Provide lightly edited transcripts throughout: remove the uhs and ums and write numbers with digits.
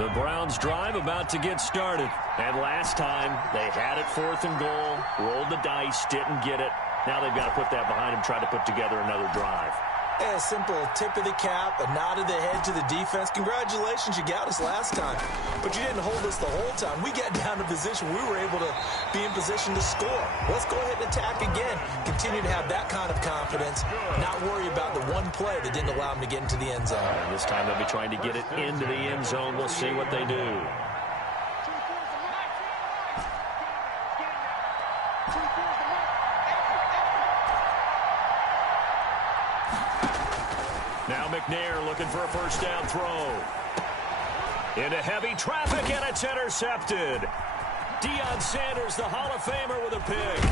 The Browns drive about to get started. And last time, they had it 4th and goal, rolled the dice, didn't get it. Now they've got to put that behind them, try to put together another drive. A simple tip of the cap, a nod of the head to the defense. Congratulations, you got us last time. But you didn't hold us the whole time. We got down to position. We were able to be in position to score. Let's go ahead and attack again. Continue to have that kind of confidence. Not worry about the one play that didn't allow them to get into the end zone. And this time they'll be trying to get it into the end zone. We'll see what they do. Now McNair looking for a first down throw. Into heavy traffic, and it's intercepted. Deion Sanders, the Hall of Famer, with a pick.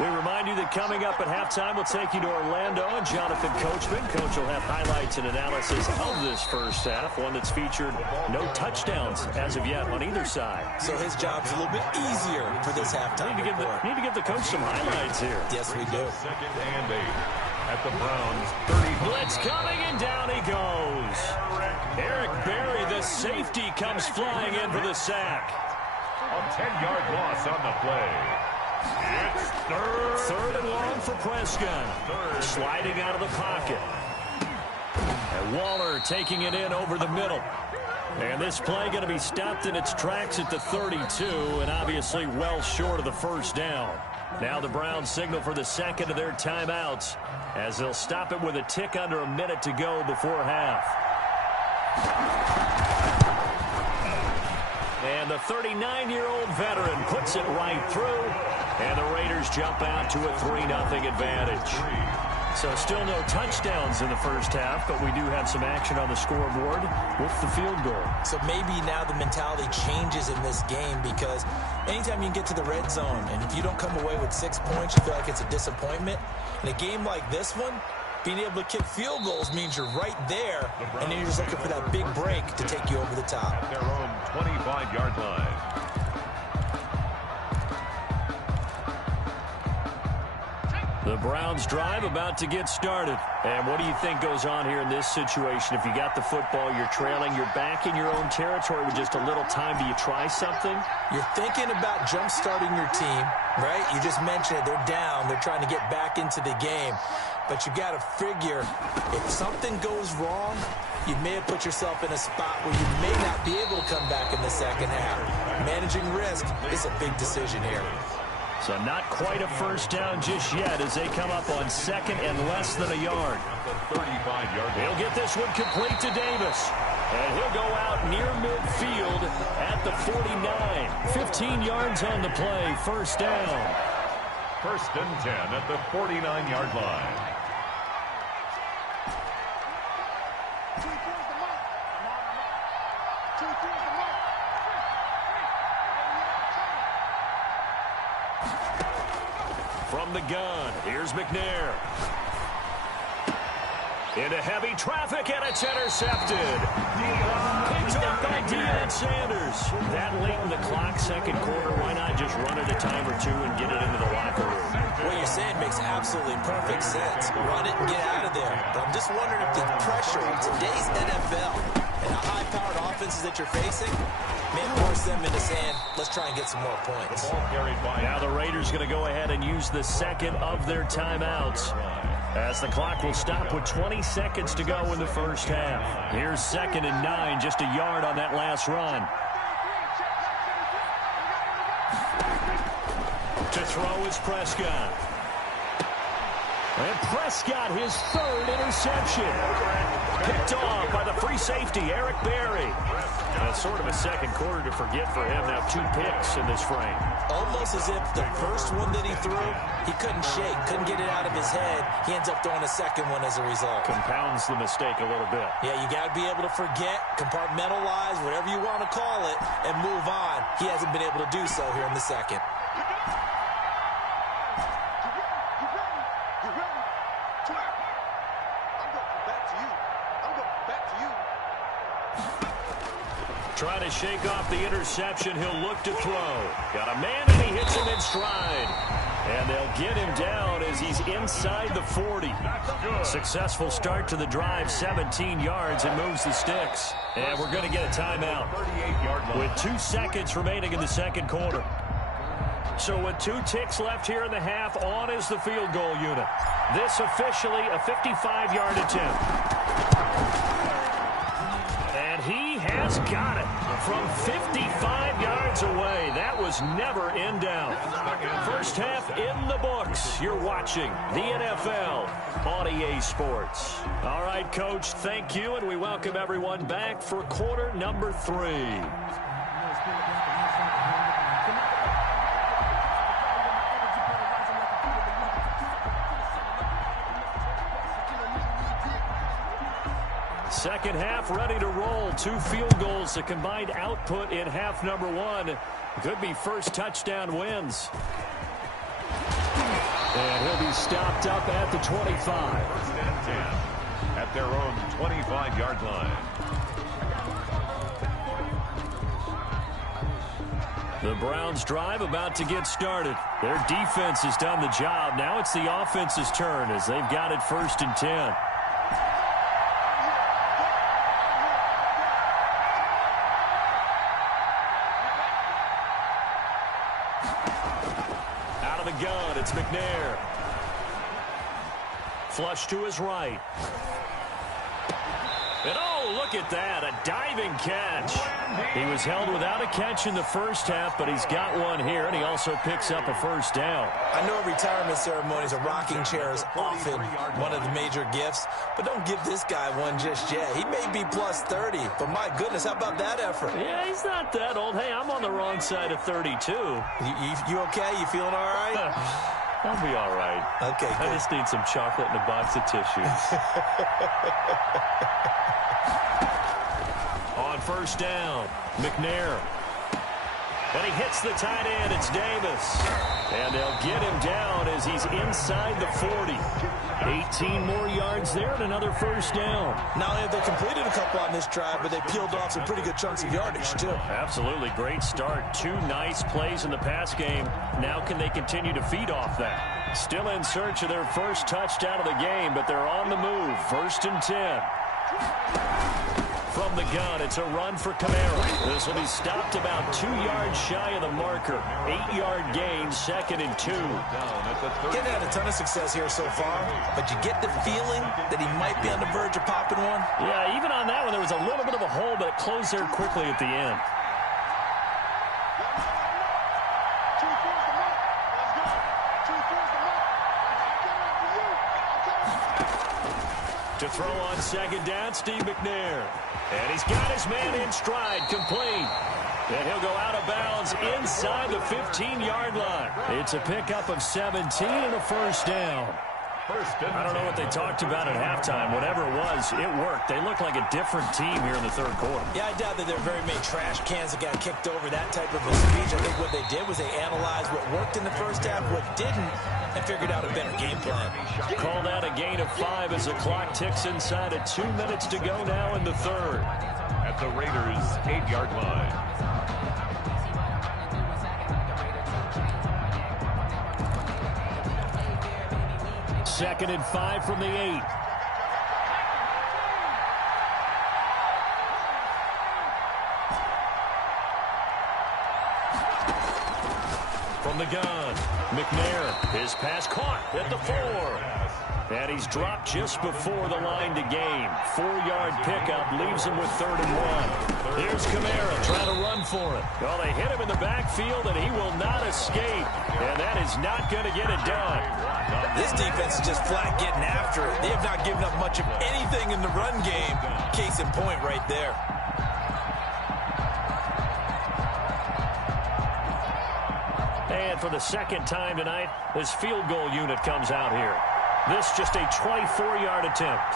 We remind you that coming up at halftime, we'll take you to Orlando and Jonathan Coachman. Coach will have highlights and analysis of this first half, one that's featured no touchdowns as of yet on either side. So his job's a little bit easier for this halftime. Need to give the coach some highlights here. Yes, we do. 2nd and 8 at the Browns 30. Blitz coming, and down he goes. Eric Berry, the safety, comes flying in for the sack. A 10-yard loss on the play. It's third and long for Prescott. Sliding out of the pocket. And Waller taking it in over the middle. And this play going to be stopped in its tracks at the 32, and obviously well short of the first down. Now the Browns signal for the second of their timeouts as they'll stop it with a tick under a minute to go before half. And the 39-year-old veteran puts it right through. And the Raiders jump out to a 3-0 advantage. So still no touchdowns in the first half, but we do have some action on the scoreboard with the field goal. So maybe now the mentality changes in this game, because anytime you can get to the red zone, and if you don't come away with 6 points, you feel like it's a disappointment. In a game like this one, being able to kick field goals means you're right there, and then you're just looking for that big break to take you over the top. at their own 25-yard line. The Browns drive about to get started. And what do you think goes on here in this situation? If you got the football, you're trailing, you're back in your own territory with just a little time. Do you try something? You're thinking about jump-starting your team, right? You just mentioned it. They're down. They're trying to get back into the game. But you got to figure, if something goes wrong, you may have put yourself in a spot where you may not be able to come back in the second half. Managing risk is a big decision here. So not quite a first down just yet as they come up on second and less than a yard. 35-yard. He'll get this one complete to Davis. And he'll go out near midfield at the 49. 15 yards on the play, first down. First and 10 at the 49-yard line. From the gun, here's McNair. Into heavy traffic, and it's intercepted. Picked up by Deion Sanders. That late in the clock, second quarter, why not just run it a time or two and get it into the locker room? What you're saying makes absolutely perfect sense. Run it and get out of there. But I'm just wondering if the pressure in today's NFL and the high-powered offenses that you're facing may force them into saying, let's try and get some more points. Now the Raiders going to go ahead and use the second of their timeouts, as the clock will stop with 20 seconds to go in the first half. Here's 2nd and 9, just a yard on that last run. To throw is Prescott. And Prescott, his third interception. Picked off by the free safety, Eric Berry. That's sort of a second quarter to forget for him. Now 2 picks in this frame. Almost as if the first one that he threw, he couldn't shake, couldn't get it out of his head. He ends up throwing a second one as a result. Compounds the mistake a little bit. Yeah, you got to be able to forget, compartmentalize, whatever you want to call it, and move on. He hasn't been able to do so here in the second. Trying to shake off the interception. He'll look to throw. Got a man, and he hits him in stride. And And they'll get him down as he's inside the 40. Successful start to the drive, 17 yards, and moves the sticks. And we're going to get a timeout with 2 seconds remaining in the second quarter. So with 2 ticks left here in the half, on is the field goal unit. This officially a 55-yard attempt. And he has got it from 55 yards away. That was never in doubt. First half in the books. You're watching the NFL on EA Sports. All right, Coach, thank you, and we welcome everyone back for quarter number 3. Second half ready to roll. 2 field goals, the combined output in half number 1. Could be first touchdown wins. And he'll be stopped up at the 25. First and 10 at their own 25-yard line. The Browns drive about to get started. Their defense has done the job. Now it's the offense's turn as they've got it first and 10. Gun, it's McNair. Flush to his right. And oh, look at that, a diving catch. He was held without a catch in the first half, but he's got one here, and he also picks up a first down. I know retirement ceremonies, a rocking chair is often one of the major gifts, but don't give this guy one just yet. He may be plus 30, but my goodness, how about that effort? Yeah, he's not that old. Hey, I'm on the wrong side of 32. You okay? You feeling all right? I'll be all right. Okay, good. I just need some chocolate and a box of tissues. On first down, McNair. And he hits the tight end. It's Davis. And they'll get him down as he's inside the 40. 18 more yards there and another first down. Not only have they completed a couple on this drive, but they peeled off some pretty good chunks of yardage, too. Absolutely. Great start. 2 nice plays in the pass game. Now can they continue to feed off that? Still in search of their first touchdown of the game, but they're on the move. First and 10. From the gun, it's a run for Kamara. This will be stopped about 2 yards shy of the marker. 8-yard gain, second and 2. He's had a ton of success here so far, but you get the feeling that he might be on the verge of popping one. Yeah, even on that one, there was a little bit of a hole, but it closed there quickly at the end. To throw on second down, Steve McNair. And he's got his man in stride, complete. And he'll go out of bounds inside the 15-yard line. It's a pickup of 17 and a first down. I don't know what they talked about at halftime. Whatever it was, it worked. They look like a different team here in the third quarter. Yeah, I doubt that there are very many trash cans that got kicked over, that type of a speech. I think what they did was they analyzed what worked in the first half, what didn't, and figured out a better game plan. Called out a gain of 5 as the clock ticks inside of 2 minutes to go now in the third. At the Raiders' 8-yard line. Second and 5 from the 8. From the gun, McNair, his pass caught at the 4. And he's dropped just before the line to gain. 4-yard pickup leaves him with 3rd and 1. Here's Kamara trying to run for it. Well, they hit him in the backfield, and he will not escape. And that is not going to get it done. This defense is just flat getting after it. They have not given up much of anything in the run game. Case in point right there. And for the second time tonight, this field goal unit comes out here. This just a 24-yard attempt.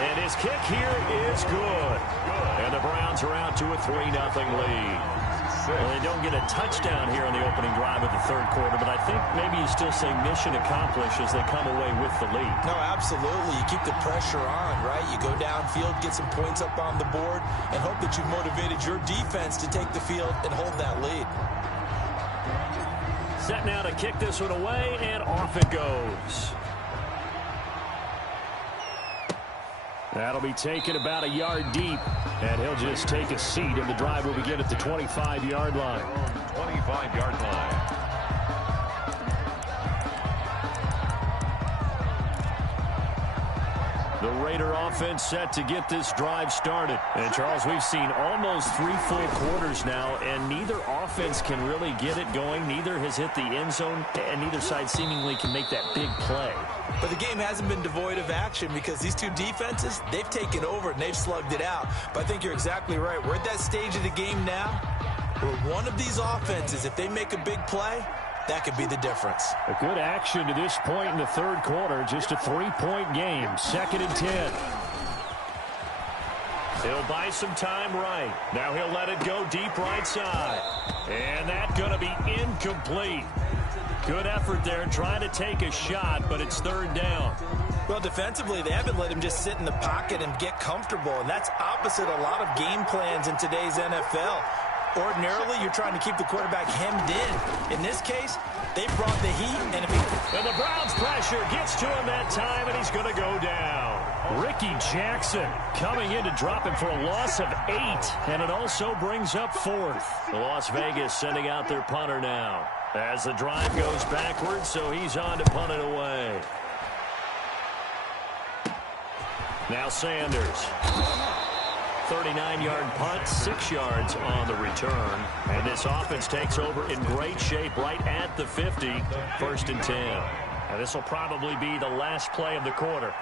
And his kick here is good. And the Browns are out to a 3-0 lead. Well, they don't get a touchdown here on the opening drive of the third quarter, but I think maybe you still say mission accomplished as they come away with the lead. No, absolutely. You keep the pressure on, right? You go downfield, get some points up on the board, and hope that you've motivated your defense to take the field and hold that lead. Set now to kick this one away, and off it goes. That'll be taken about a yard deep, and he'll just take a seat, and the drive will begin at the 25-yard line. 25-yard line. The Raider offense set to get this drive started. And, Charles, we've seen almost 3 full quarters now, and neither offense can really get it going. Neither has hit the end zone, and neither side seemingly can make that big play. But the game hasn't been devoid of action because these two defenses, they've taken over and they've slugged it out. But I think you're exactly right. We're at that stage of the game now where one of these offenses, if they make a big play, that could be the difference. A good action to this point in the third quarter. Just a 3-point game. 2nd and 10. He'll buy some time right. Now he'll let it go deep right side. And that's going to be incomplete. Good effort there trying to take a shot, but it's 3rd down. Well, defensively, they haven't let him just sit in the pocket and get comfortable, and that's opposite a lot of game plans in today's NFL. Ordinarily, you're trying to keep the quarterback hemmed in. In this case, they brought the heat, and the Browns pressure gets to him that time, and he's going to go down. Ricky Jackson coming in to drop him for a loss of 8, and it also brings up 4th. The Las Vegas sending out their punter now as the drive goes backwards, so he's on to punt it away. Now Sanders. 39-yard punt, 6 yards on the return. And this offense takes over in great shape right at the 50, 1st and 10. And this will probably be the last play of the quarter.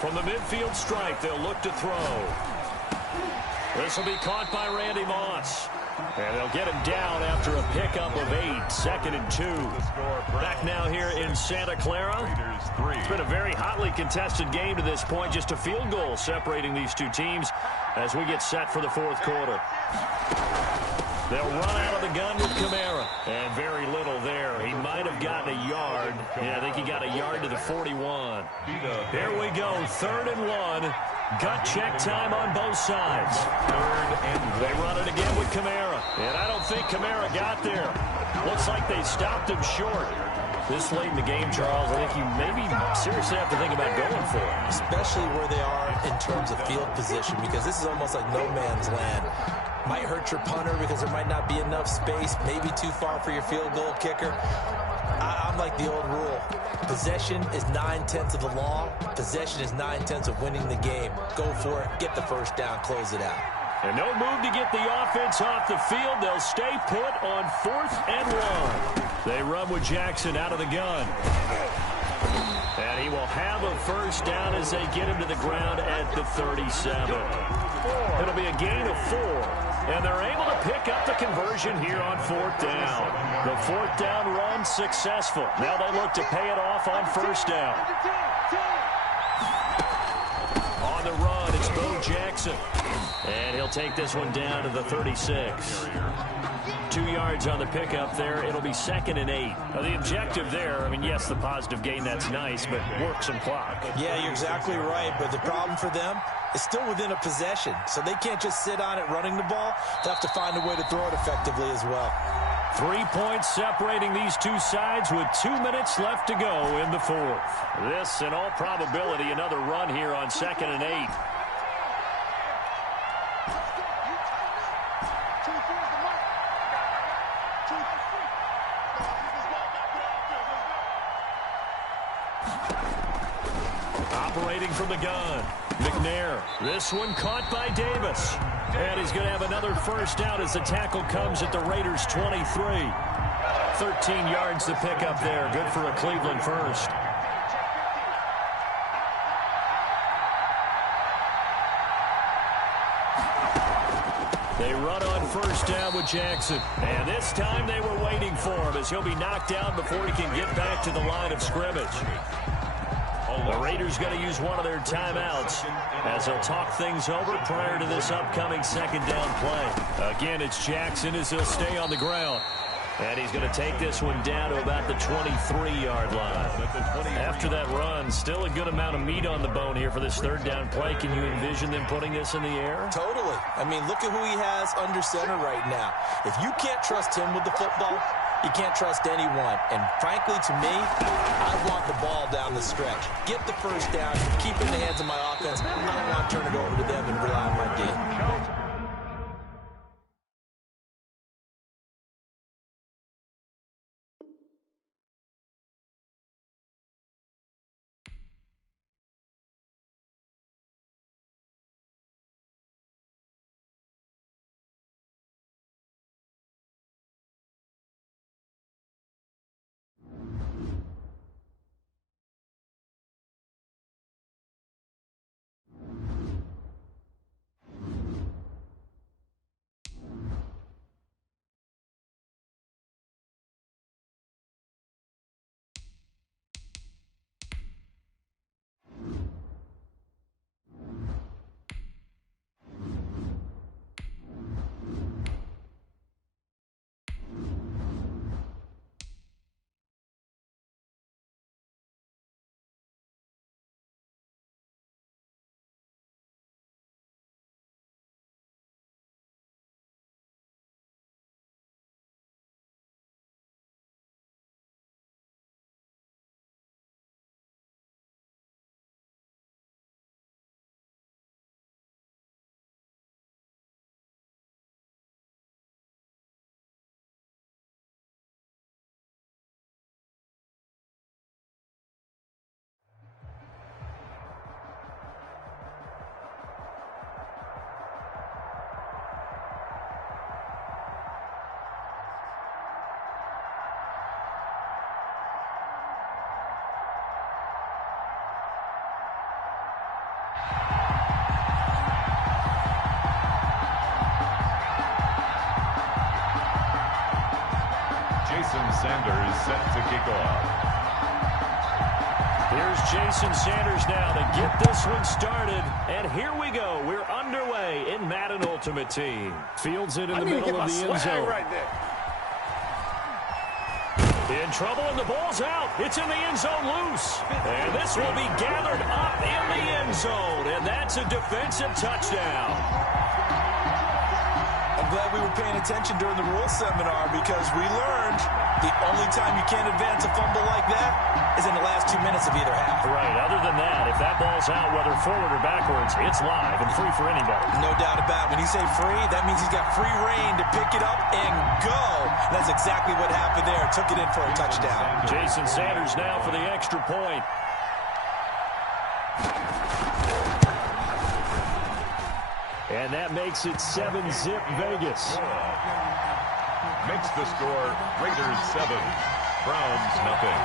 From the midfield stripe, they'll look to throw. This will be caught by Randy Moss. And they'll get him down after a pickup of 8, 2nd and 2. Back now here in Santa Clara. It's been a very hotly contested game to this point. Just a field goal separating these two teams as we get set for the 4th quarter. They'll run out of the gun with Kamara. And very little there. He might have gotten a yard. Yeah, I think he got a yard to the 41. Here we go, 3rd and 1. Gut check time on both sides. 3rd and they run it again with Kamara. And I don't think Kamara got there. Looks like they stopped him short. This late in the game, Charles, I think you maybe seriously have to think about going for it. Especially where they are in terms of field position, because this is almost like no man's land. Might hurt your punter because there might not be enough space, maybe too far for your field goal kicker. I'm like the old rule. Possession is 9/10 of the law. Possession is 9/10 of winning the game. Go for it. Get the 1st down. Close it out. And no move to get the offense off the field. They'll stay put on 4th and 1. They run with Jackson out of the gun. And he will have a 1st down as they get him to the ground at the 37. It'll be a gain of 4. And they're able to pick up the conversion here on 4th down. The 4th down run successful. Now they look to pay it off on 1st down. On the run, it's Bo Jackson. And he'll take this one down to the 36. 2 yards on the pickup there. It'll be 2nd and 8. Now the objective there, I mean, yes, the positive gain, that's nice, but work some clock. Yeah, you're exactly right. But the problem for them is still within a possession. So they can't just sit on it running the ball. They'll have to find a way to throw it effectively as well. 3 points separating these two sides with 2 minutes left to go in the 4th. This, in all probability, another run here on 2nd and 8. Operating from the gun, McNair. This one caught by Davis. And he's going to have another 1st down as the tackle comes at the Raiders' 23. 13 yards to pick up there. Good for a Cleveland 1st. They run on 1st down with Jackson. And this time they were waiting for him as he'll be knocked down before he can get back to the line of scrimmage. The Raiders going to use one of their timeouts as they'll talk things over prior to this upcoming 2nd down play. Again, it's Jackson as he'll stay on the ground. And he's going to take this one down to about the 23-yard line. After that run, still a good amount of meat on the bone here for this third down play. Can you envision them putting this in the air? Totally. I mean, look at who he has under center right now. If you can't trust him with the football, you can't trust anyone. And frankly, to me, I want the ball down the stretch. Get the first down, keep it in the hands of my offense. I don't want to turn it over to them and rely on my D. Sanders set to kick off. Here's Jason Sanders now to get this one started. And here we go. We're underway in Madden Ultimate Team. Fields it in the middle of the end zone. Right there. In trouble, and the ball's out. It's in the end zone loose. And this will be gathered up in the end zone. And that's a defensive touchdown. I'm glad we were paying attention during the rules seminar because we learned the only time you can't advance a fumble like that is in the last 2 minutes of either half. Right. Other than that, if that ball's out, whether forward or backwards, it's live and free for anybody. No doubt about it. When you say free, that means he's got free reign to pick it up and go. That's exactly what happened there. Took it in for a touchdown. Jason Sanders now for the extra point. And that makes it 7-zip Vegas. Makes the score Raiders 7, Browns nothing.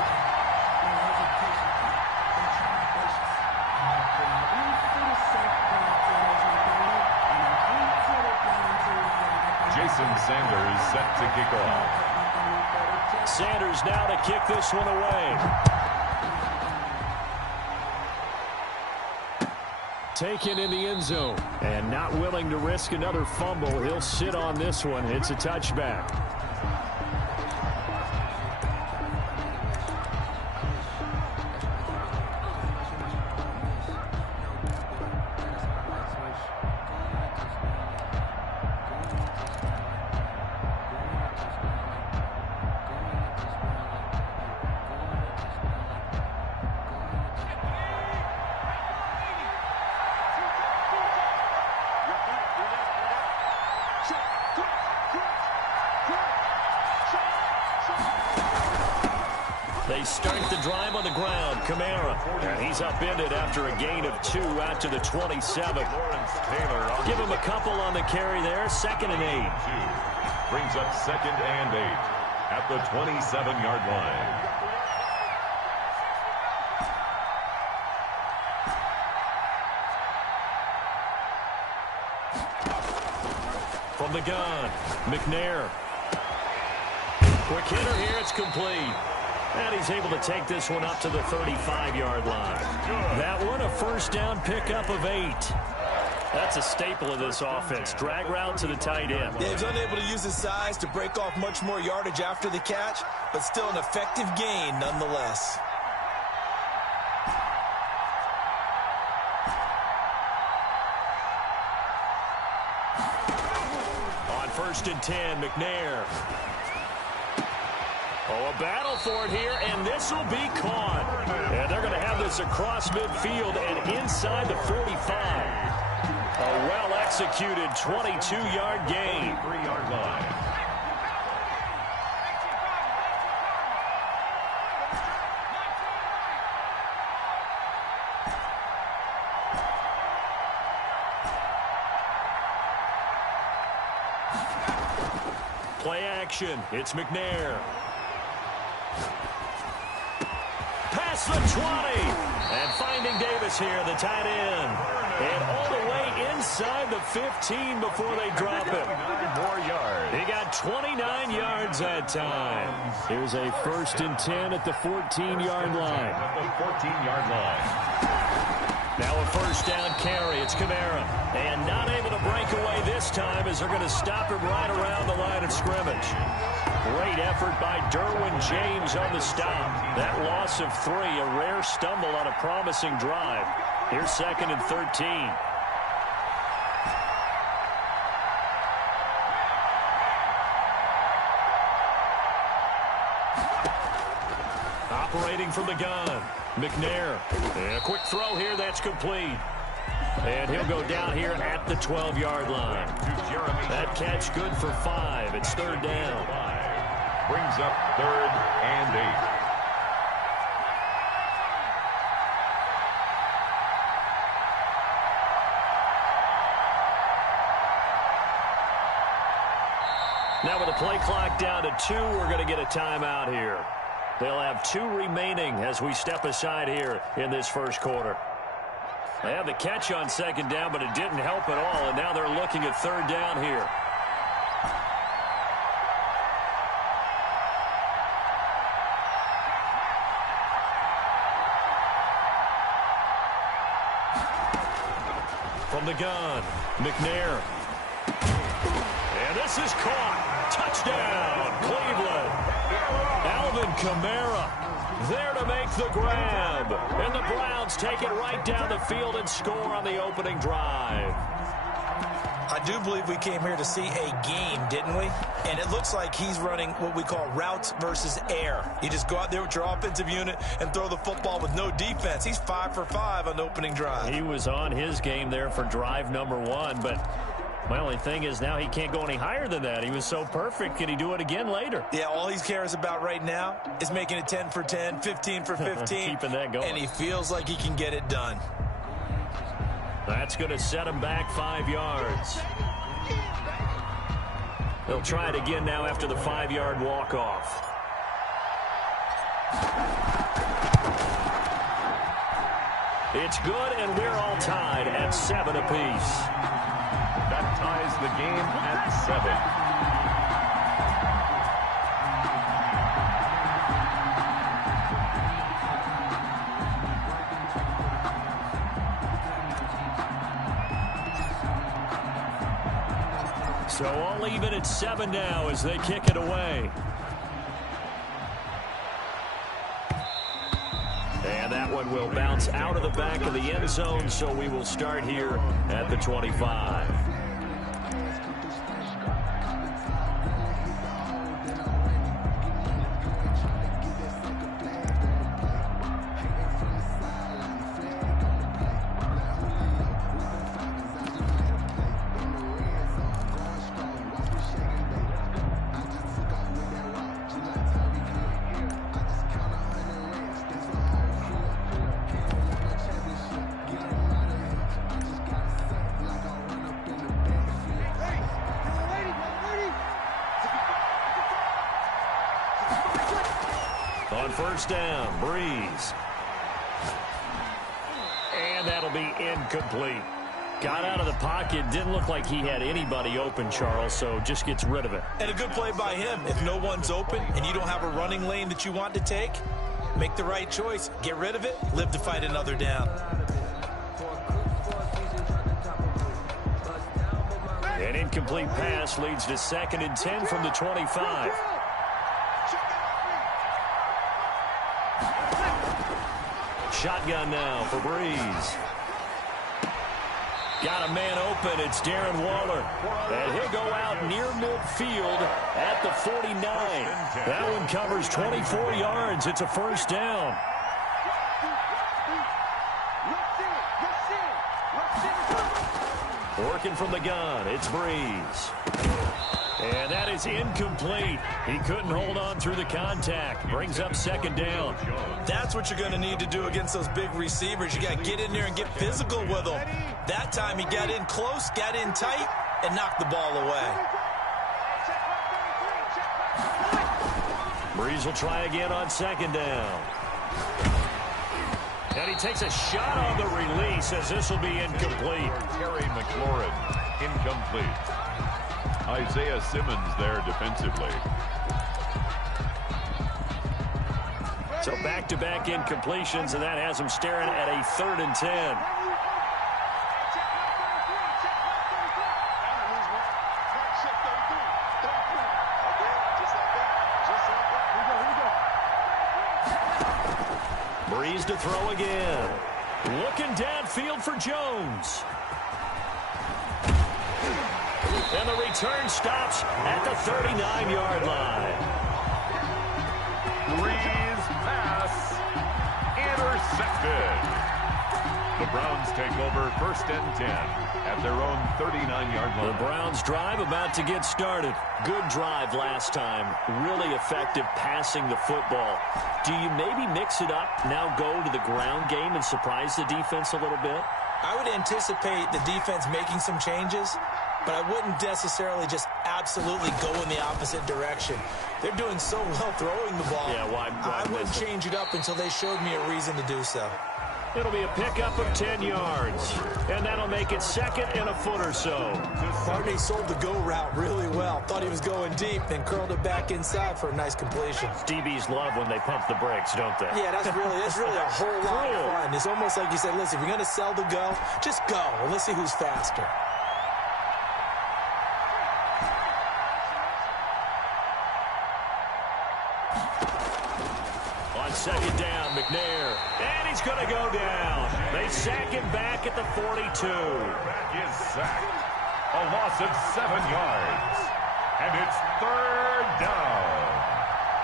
Jason Sanders set to kick off. Sanders now to kick this one away. Taken in the end zone. And not willing to risk another fumble. He'll sit on this one. It's a touchback. They start the drive on the ground. Kamara. And he's upended after a gain of 2 out to the 27. Give him a couple on the carry there. 2nd and 8. Brings up 2nd and 8 at the 27-yard line. From the gun, McNair. Quick hitter here. It's complete. And he's able to take this one up to the 35-yard line. That one a first down pickup of 8. That's a staple of this offense. Drag route to the tight end. Yeah, he's unable to use his size to break off much more yardage after the catch, but still an effective gain nonetheless. On 1st and 10, McNair. Oh, a battle for it here, and this will be caught. And they're going to have this across midfield and inside the 45. A well-executed 22-yard gain. 3-yard line. Play action. It's McNair. Past the 20. And finding Davis here, the tight end. And all the way inside the 15 before they drop him. 9 more yards. He got 29 yards that time. Here's a 1st and 10 at the 14-yard line. At the 14-yard line. Now a 1st down carry. It's Kamara. And not able to break away this time as they're going to stop him right around the line of scrimmage. Great effort by Derwin James on the stop. That loss of 3, a rare stumble on a promising drive. Here's 2nd and 13. Operating from the gun, McNair. And a quick throw here, that's complete. And he'll go down here at the 12-yard line. That catch good for 5. It's 3rd down. Brings up 3rd and 8. Now with the play clock down to 2, we're going to get a timeout here. They'll have 2 remaining as we step aside here in this first quarter. They had the catch on 2nd down, but it didn't help at all, and now they're looking at 3rd down here. From the gun, McNair. And this is caught. Touchdown, Cleveland. Alvin Kamara there to make the grab. And the Browns take it right down the field and score on the opening drive. I do believe we came here to see a game, didn't we? And it looks like he's running what we call routes versus air. You just go out there with your offensive unit and throw the football with no defense. He's 5 for 5 on the opening drive. He was on his game there for drive number 1, but my only thing is now he can't go any higher than that. He was so perfect. Can he do it again later? Yeah, all he cares about right now is making it 10 for 10, 15 for 15. Keeping that going. And he feels like he can get it done. That's going to set him back 5 yards. They'll try it again now after the 5-yard walk-off. It's good, and we're all tied at 7 apiece. That ties the game at 7. So all even at 7 now as they kick it away. And that one will bounce out of the back of the end zone, so we will start here at the 25. On 1st down, Breeze. And that'll be incomplete. Got out of the pocket. Didn't look like he had anybody open, Charles, so just gets rid of it. And a good play by him. If no one's open and you don't have a running lane that you want to take, make the right choice. Get rid of it. Live to fight another down. An incomplete pass leads to 2nd and 10 from the 25. Shotgun now for Breeze. Got a man open. It's Darren Waller. And he'll go out near midfield at the 49. That one covers 24 yards. It's a first down. Working from the gun, it's Breeze. And that is incomplete. He couldn't hold on through the contact. Brings up 2nd down. That's what you're going to need to do against those big receivers. You got to get in there and get physical with them. That time he got in close, got in tight, and knocked the ball away. Breeze will try again on 2nd down. And he takes a shot on the release as this will be incomplete. Terry McLaurin, incomplete. Isaiah Simmons there defensively. So back-to-back incompletions, and that has him staring at a 3rd and 10. Breeze to throw again. Looking downfield for Jones. And the return stops at the 39-yard line. Breeze pass intercepted. The Browns take over 1st and 10 at their own 39-yard line. The Browns drive about to get started. Good drive last time. Really effective passing the football. Do you maybe mix it up, now go to the ground game and surprise the defense a little bit? I would anticipate the defense making some changes, but I wouldn't necessarily just absolutely go in the opposite direction. They're doing so well throwing the ball. Yeah, why I wouldn't change it up until they showed me a reason to do so. It'll be a pickup of 10 yards, and that'll make it 2nd and a foot or so. Barney sold the go route really well. Thought he was going deep, then curled it back inside for a nice completion. DBs love when they pump the brakes, don't they? Yeah, that's really a whole lot of fun. It's almost like you said, listen, if you're going to sell the go, just go, and let's see who's faster. On 2nd down, McNair. And he's going to go down. They sack him back at the 42. Back is sacked. A loss of 7 yards. And it's 3rd down.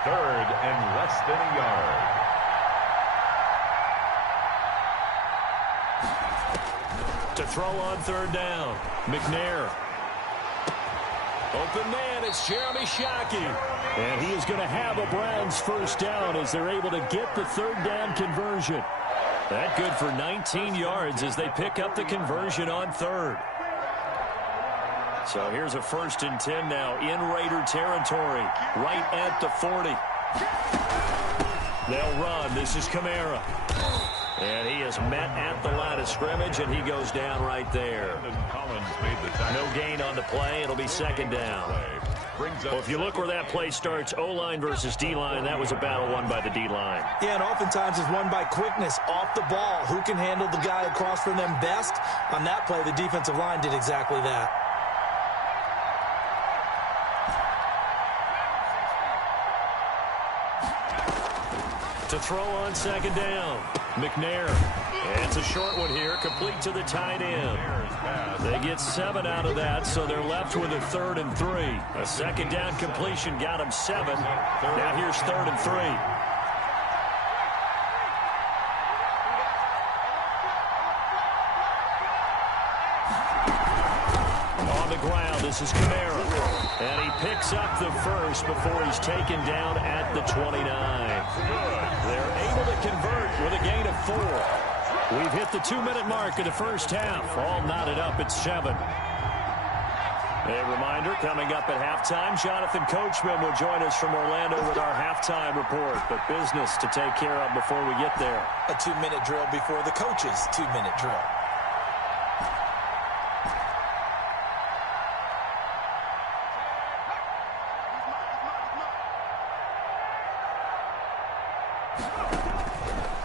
3rd and less than a yard. To throw on 3rd down, McNair. Open man, it's Jeremy Shockey. And he is going to have a Browns first down as they're able to get the 3rd down conversion. That good for 19 yards as they pick up the conversion on 3rd. So here's a 1st and 10 now in Raider territory, right at the 40. They'll run. This is Kamara. And he is met at the line of scrimmage, and he goes down right there. No gain on the play. It'll be 2nd down. Well, if you look where that play starts, O-line versus D-line, that was a battle won by the D-line. Yeah, and oftentimes it's won by quickness off the ball. Who can handle the guy across from them best? On that play, the defensive line did exactly that. To throw on 2nd down, McNair. And it's a short one here, complete to the tight end. They get 7 out of that, so they're left with a 3rd and 3. A 2nd down completion got them 7. Now here's 3rd and 3. On the ground, this is Kamara. And he picks up the first before he's taken down at the 29. They're able to convert with a gain of 4. We've hit the 2-minute mark in the first half. All knotted up at 7. A reminder, coming up at halftime, Jonathan Coachman will join us from Orlando with our halftime report. But business to take care of before we get there. A 2-minute drill before the coach's 2-minute drill.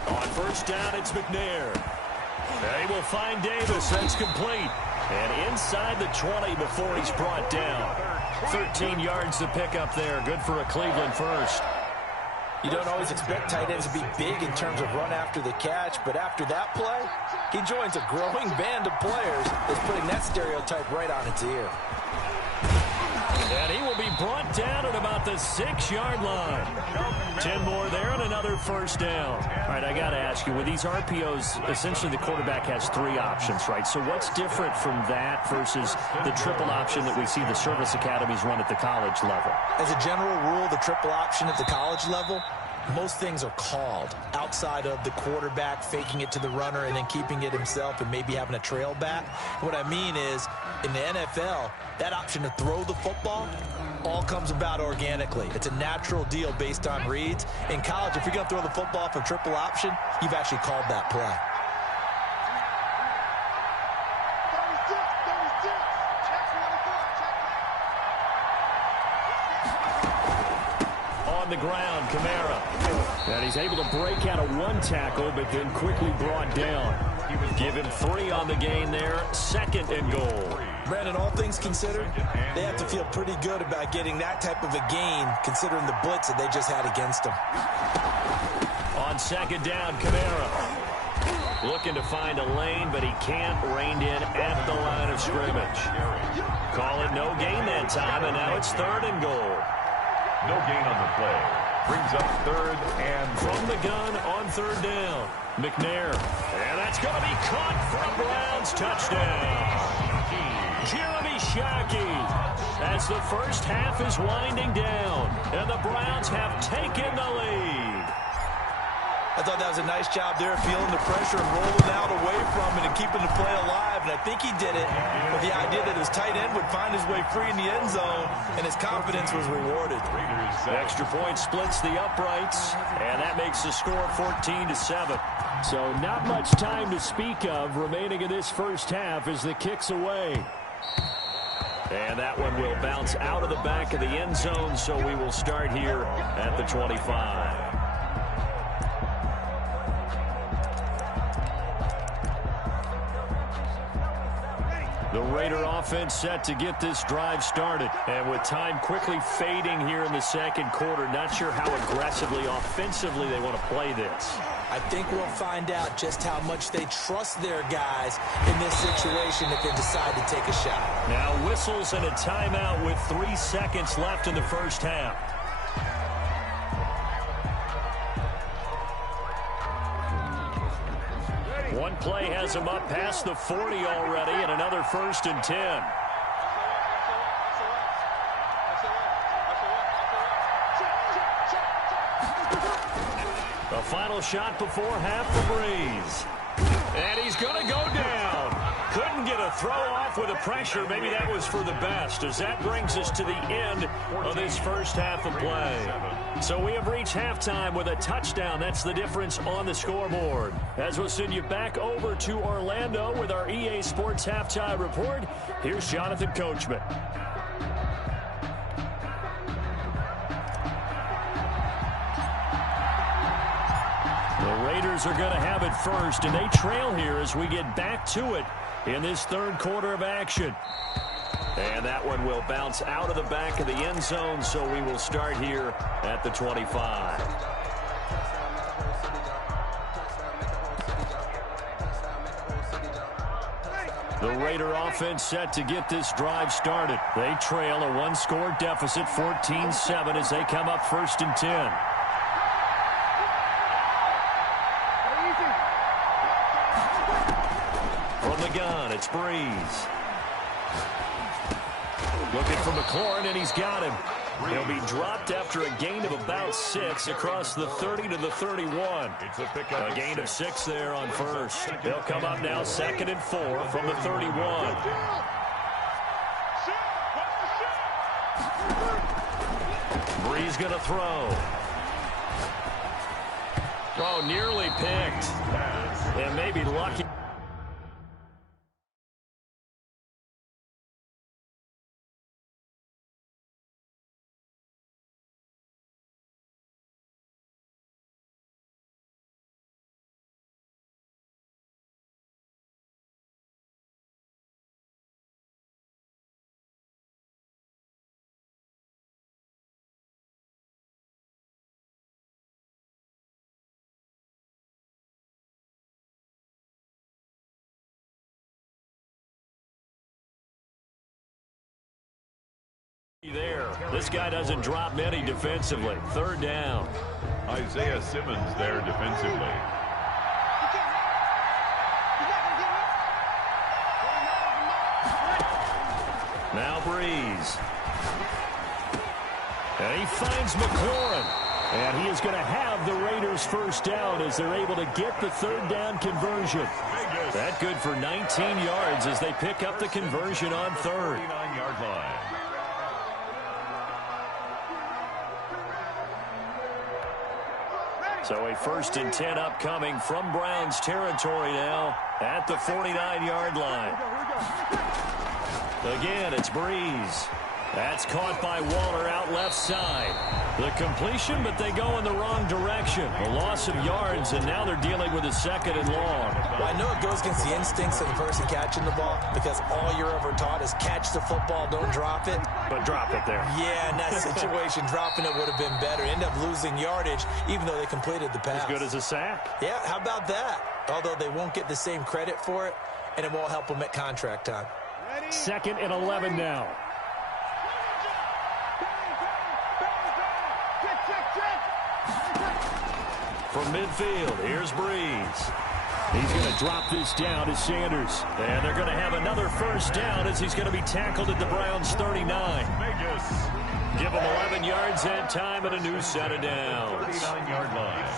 On 1st down, it's McNair. They will find Davis. That's complete. And inside the 20 before he's brought down. 13 yards to pick up there. Good for a Cleveland first. You don't always expect tight ends to be big in terms of run after the catch, but after that play, he joins a growing band of players that's putting that stereotype right on its ear. And he will be brought down at about the 6-yard line. 10 more there and another first down. All right, I got to ask you, with these RPOs, essentially the quarterback has 3 options, right? So what's different from that versus the triple option that we see the service academies run at the college level? As a general rule, the triple option at the college level, most things are called outside of the quarterback faking it to the runner and then keeping it himself and maybe having a trail back. What I mean is, in the NFL, that option to throw the football all comes about organically. It's a natural deal based on reads. In college, if you're going to throw the football for triple option, you've actually called that play. On the ground, Kamara. And he's able to break out of 1 tackle, but then quickly brought down. Give him 3 on the gain there. 2nd and goal. Brandon, all things considered, they have to feel pretty good about getting that type of a gain, considering the blitz that they just had against them. On 2nd down, Kamara. Looking to find a lane, but he can't. Reined in at the line of scrimmage. Call it no gain that time, and now it's 3rd and goal. No gain on the play. Brings up 3rd and from the gun on 3rd down. McNair. And that's going to be caught for a Browns touchdown. Jeremy Shockey, as the first half is winding down, and the Browns have taken the lead. I thought that was a nice job there, feeling the pressure and rolling out away from it and keeping the play alive. And I think he did it with the idea that his tight end would find his way free in the end zone, and his confidence was rewarded. The extra point splits the uprights, and that makes the score 14-7. So not much time to speak of remaining in this first half as the kick's away. And that one will bounce out of the back of the end zone, so we will start here at the 25. The Raider offense set to get this drive started. And with time quickly fading here in the 2nd quarter, not sure how aggressively, offensively they want to play this. I think we'll find out just how much they trust their guys in this situation if they decide to take a shot. Now whistles and a timeout with 3 seconds left in the first half. One play has him up past the 40 already, and another 1st and 10. The final shot before half for Breeze. And he's going to go down. Couldn't get a throw off with the pressure. Maybe that was for the best, as that brings us to the end of this first half of play. So we have reached halftime with a touchdown. That's the difference on the scoreboard. As we'll send you back over to Orlando with our EA Sports Halftime Report, here's Jonathan Coachman. The Raiders are going to have it first, and they trail here as we get back to it in this 3rd quarter of action. And that one will bounce out of the back of the end zone, so we will start here at the 25. The Raider offense set to get this drive started. They trail a 1-score deficit, 14-7, as they come up 1st and 10. From the gun, it's Breeze. Looking for McLaurin, and he's got him. He'll be dropped after a gain of about 6 across the 30 to the 31. A gain of 6 there on 1st. They'll come up now 2nd and 4 from the 31. Breeze going to throw. Oh, nearly picked. And maybe lucky. There, this guy doesn't drop many defensively. Third down. Isaiah Simmons there defensively. Now Breeze. And he finds McLaurin. And he is going to have the Raiders first down as they're able to get the third down conversion. That good for 19 yards as they pick up the conversion on third. 39-yard line. So a 1st and 10 upcoming from Browns territory now at the 49-yard line. Again, it's Breeze. That's caught by Waller out left side. The completion, but they go in the wrong direction. A loss of yards, and now they're dealing with a 2nd and long. Well, I know it goes against the instincts of the person catching the ball because all you're ever taught is catch the football, don't drop it. But drop it there. Yeah, in that situation, dropping it would have been better. End up losing yardage, even though they completed the pass. As good as a sack. Yeah, how about that? Although they won't get the same credit for it, and it won't help them at contract time. 2nd and 11 now. From midfield, here's Breeze. He's going to drop this down to Sanders. And they're going to have another first down as he's going to be tackled at the Browns 39. Vegas. Give him 11 yards that time and a new set of downs. 39-yard line.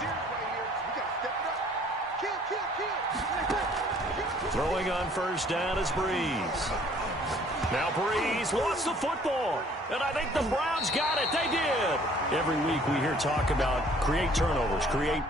Throwing on first down is Breeze. Now Breeze lost the football. And I think the Browns got it. They did. Every week we hear talk about create turnovers, create